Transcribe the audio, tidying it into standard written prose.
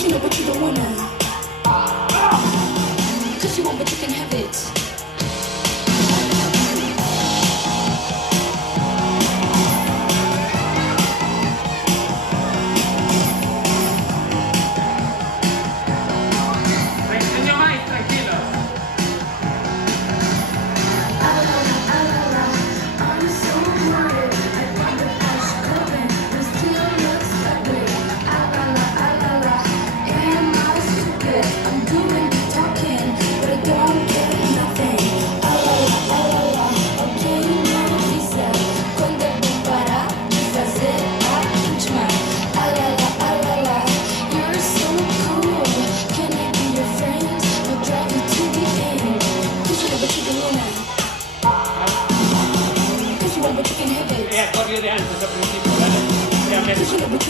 Cause you know what you don't wanna. Cause you want but you can have it. Corriere antes al principio, ¿vale?